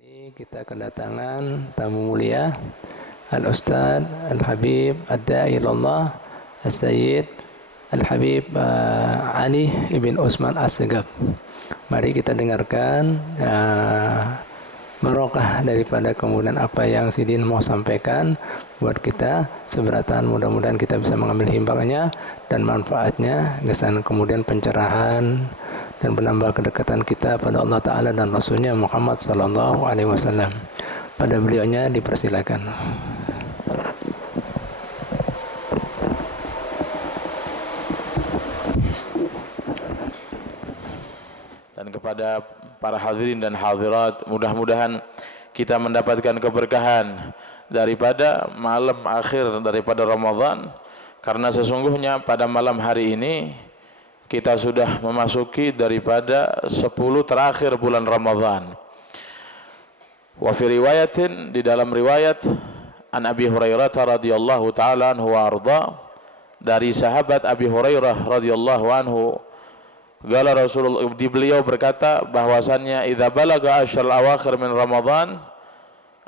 Ini kita kedatangan tamu mulia Al-Ustaz Al-Habib Ad-Da'i ilallah As-Sayyid Al-Habib Ali Ibn Usman As-Segaf. Mari kita dengarkan barokah daripada kemudian apa yang Sidin mau sampaikan buat kita seberatan. Mudah-mudahan kita bisa mengambil himbangnya dan manfaatnya, kesan kemudian pencerahan dan menambah kedekatan kita pada Allah Ta'ala dan Rasulnya Muhammad Sallallahu Alaihi Wasallam. Pada beliaunya dipersilakan. Dan kepada para hadirin dan hadirat, mudah-mudahan kita mendapatkan keberkahan daripada malam akhir daripada Ramadan, karena sesungguhnya pada malam hari ini kita sudah memasuki daripada 10 terakhir bulan Ramadan. Wa fi riwayatin, di dalam riwayat an Abi Hurairah radhiyallahu taala anhu wa arda, dari sahabat Abi Hurairah radhiyallahu anhu, qala Rasulullah, di beliau berkata bahwasannya idza balaga asyal awakhir min Ramadan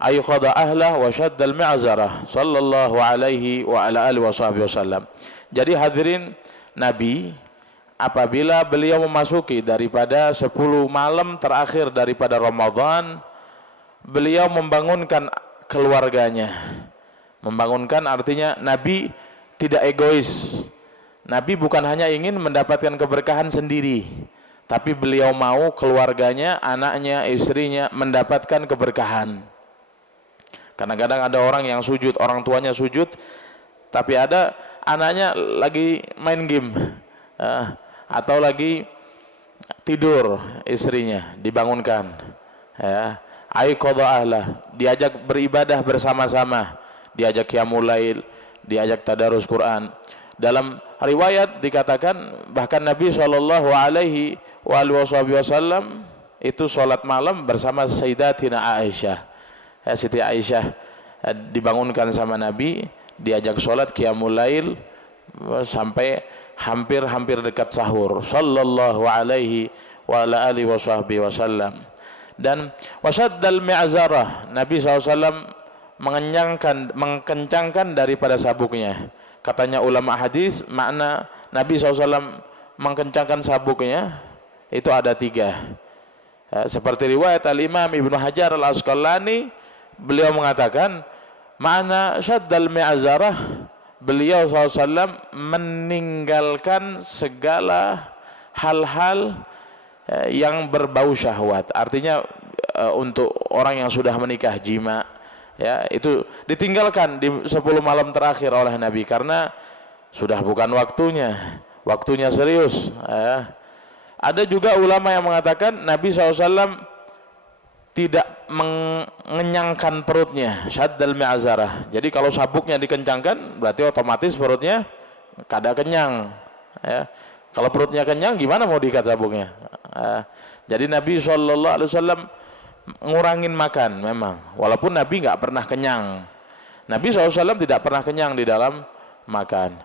ayqadha ahlah wa shadda al-mi'zarah sallallahu alaihi wa ala alihi wasallam. Jadi hadirin Nabi, apabila beliau memasuki daripada 10 malam terakhir daripada Ramadan, beliau membangunkan keluarganya. Membangunkan artinya Nabi tidak egois. Nabi bukan hanya ingin mendapatkan keberkahan sendiri, tapi beliau mau keluarganya, anaknya, istrinya mendapatkan keberkahan. Kadang-kadang ada orang yang sujud, orang tuanya sujud, tapi ada anaknya lagi main game, atau lagi tidur, istrinya dibangunkan, ya, aiqadha ahlah, diajak beribadah bersama-sama, diajak qiyamul lail, diajak tadarus Quran. Dalam riwayat dikatakan bahkan Nabi sallallahu alaihi wasallam itu salat malam bersama Sayyidatina Aisyah, ya, Siti Aisyah, dibangunkan sama Nabi, diajak salat qiyamul lail sampai hampir dekat sahur, sallallahu alaihi wa ala alihi wasallam. Dan wasaddal mi'zarah, Nabi SAW mengencangkan daripada sabuknya. Katanya ulama hadis, makna Nabi SAW mengencangkan sabuknya itu ada 3. Seperti riwayat Al-Imam Ibnu Hajar Al-Asqalani, beliau mengatakan makna syaddal mi'zarah, beliau SAW meninggalkan segala hal-hal yang berbau syahwat. Artinya untuk orang yang sudah menikah, jima, ya, itu ditinggalkan di 10 malam terakhir oleh Nabi, karena sudah bukan waktunya serius, ya. Ada juga ulama yang mengatakan Nabi SAW tidak mengenyangkan perutnya, syaddal mi'zarah. Jadi kalau sabuknya dikencangkan berarti otomatis perutnya kada kenyang, ya. Kalau perutnya kenyang gimana mau diikat sabuknya? Jadi Nabi SAW ngurangin makan memang, walaupun Nabi nggak pernah kenyang. Nabi SAW tidak pernah kenyang di dalam makan,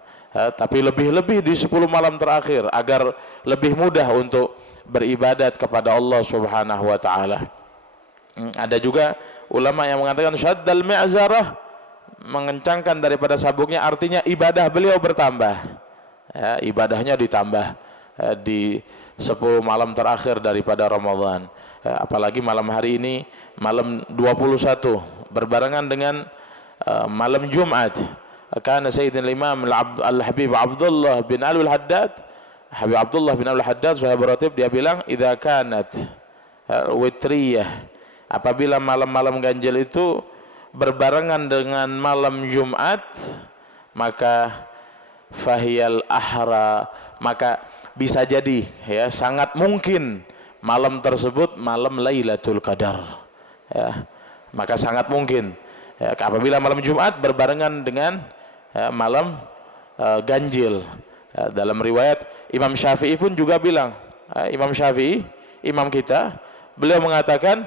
tapi lebih-lebih di 10 malam terakhir agar lebih mudah untuk beribadat kepada Allah Subhanahu wa Ta'ala. Ada juga ulama yang mengatakan syaddal mi'zarah, mengencangkan daripada sabuknya, artinya ibadah beliau bertambah, ya, ibadahnya ditambah di 10 malam terakhir daripada Ramadan. Apalagi malam hari ini malam 21 berbarengan dengan malam Jumat. Karena Sayyidina Imam Al-Habib Abdullah bin Al-Haddad, Habib Abdullah bin Al-Haddad Sahib Ratib, dia bilang idza kanat witriyah, apabila malam-malam ganjil itu berbarengan dengan malam Jumat, maka fahiyal ahra, maka bisa jadi, ya, sangat mungkin malam tersebut malam Lailatul Qadar, ya, maka sangat mungkin, ya, apabila malam Jumat berbarengan dengan, ya, malam ganjil. Ya, dalam riwayat Imam Syafi'i pun juga bilang, Imam Syafi'i, imam kita, beliau mengatakan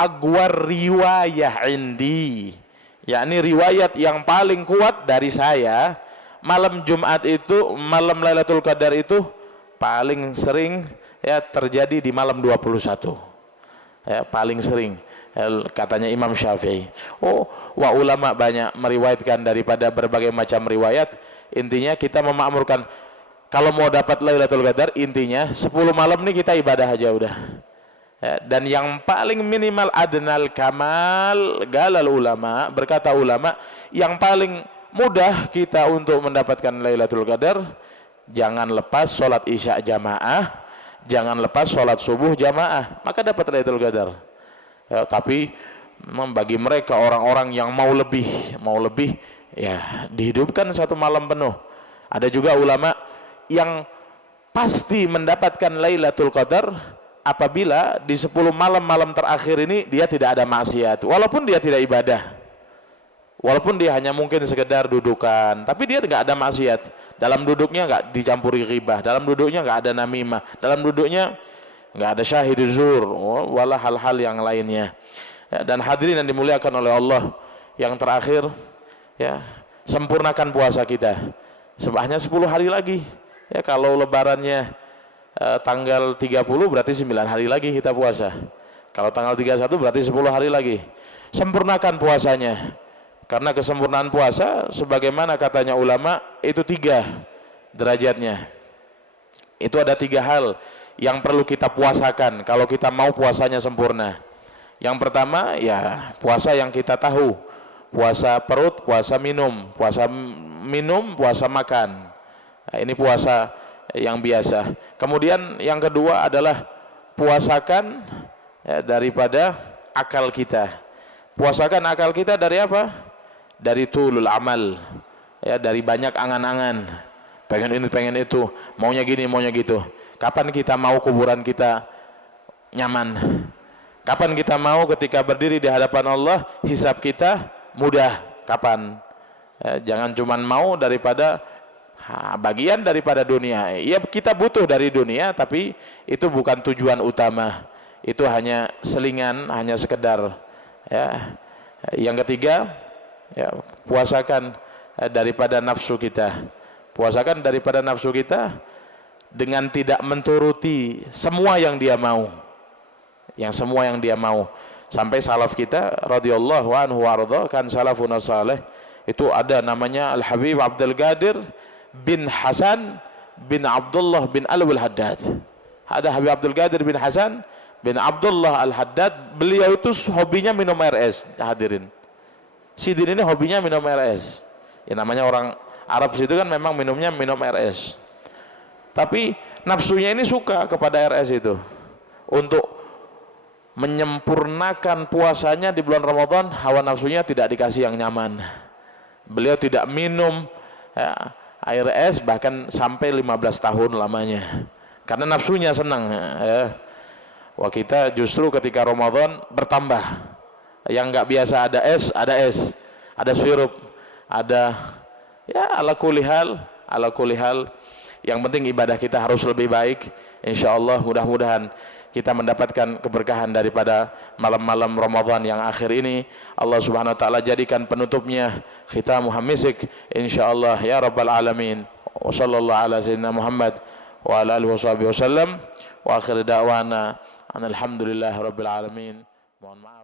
agwar riwayah indi, yakni riwayat yang paling kuat dari saya, malam Jumat itu, malam Lailatul Qadar itu paling sering, ya, terjadi di malam 21, ya, paling sering Katanya Imam Syafi'i. Oh, wa ulama banyak meriwayatkan daripada berbagai macam riwayat. Intinya kita memakmurkan kalau mau dapat Lailatul Qadar, intinya 10 malam nih kita ibadah aja udah. Ya, dan yang paling minimal adnal kamal, galal ulama, berkata ulama, yang paling mudah kita untuk mendapatkan Lailatul Qadar, jangan lepas sholat isya jamaah, jangan lepas sholat subuh jamaah, maka dapat Lailatul Qadar. Ya, tapi bagi mereka orang-orang yang mau lebih, ya dihidupkan satu malam penuh. Ada juga ulama yang pasti mendapatkan Lailatul Qadar apabila di 10 malam-malam terakhir ini dia tidak ada maksiat, walaupun dia tidak ibadah, walaupun dia hanya mungkin sekedar dudukan, tapi dia tidak ada maksiat. Dalam duduknya nggak dicampuri ghibah, dalam duduknya nggak ada namimah, dalam duduknya nggak ada syahid zur, wala hal-hal yang lainnya. Ya, dan hadirin yang dimuliakan oleh Allah, yang terakhir, ya sempurnakan puasa kita. Hanya 10 hari lagi. Ya, kalau lebarannya tanggal 30 berarti 9 hari lagi kita puasa. Kalau tanggal 31 berarti 10 hari lagi. Sempurnakan puasanya. Karena kesempurnaan puasa sebagaimana katanya ulama itu 3 derajatnya. Itu ada 3 hal yang perlu kita puasakan kalau kita mau puasanya sempurna. Yang pertama ya puasa yang kita tahu. Puasa perut, puasa minum, puasa makan. Nah, ini puasa yang biasa. Kemudian yang kedua adalah puasakan ya, daripada akal kita. Puasakan akal kita dari apa? Dari tulul amal, ya, dari banyak angan-angan, pengen ini pengen itu, maunya gini maunya gitu. Kapan kita mau kuburan kita nyaman? Kapan kita mau ketika berdiri di hadapan Allah hisab kita mudah? Kapan? Ya, jangan cuman mau daripada bagian daripada dunia. Ya kita butuh dari dunia, tapi itu bukan tujuan utama. Itu hanya selingan, hanya sekedar. Ya. Yang ketiga, ya, puasakan daripada nafsu kita. Puasakan daripada nafsu kita dengan tidak menturuti semua yang dia mau. Yang semua yang dia mau. Sampai salaf kita radhiyallahu anhu warḍah, kan salafun salih, itu ada namanya Al-Habib Abdul Qadir bin Hasan bin Abdullah bin Alwi Al-Haddad. Ada Habib Abdul Qadir bin Hasan bin Abdullah Al-Haddad. Beliau itu hobinya minum air es. Hadirin, Sidin ini hobinya minum air es. Ya namanya orang Arab situ kan memang minumnya minum air es. Tapi nafsunya ini suka kepada air es itu. Untuk menyempurnakan puasanya di bulan Ramadan, hawa nafsunya tidak dikasih yang nyaman. Beliau tidak minum ya, air es bahkan sampai 15 tahun lamanya. Karena nafsunya senang. Ya. Wah, kita justru ketika Ramadan bertambah. Yang nggak biasa ada es, ada sirup, ada ya ala kulli hal. Yang penting ibadah kita harus lebih baik. Insyaallah mudah-mudahan kita mendapatkan keberkahan daripada malam-malam Ramadan yang akhir ini. Allah Subhanahu wa taala jadikan penutupnya khitamu misik insyaallah ya rabbal alamin. Wa sallallahu ala sayyidina Muhammad wa ala alihi wasallam wa akhir da'wana alhamdulillah rabbil alamin. Mohon maaf.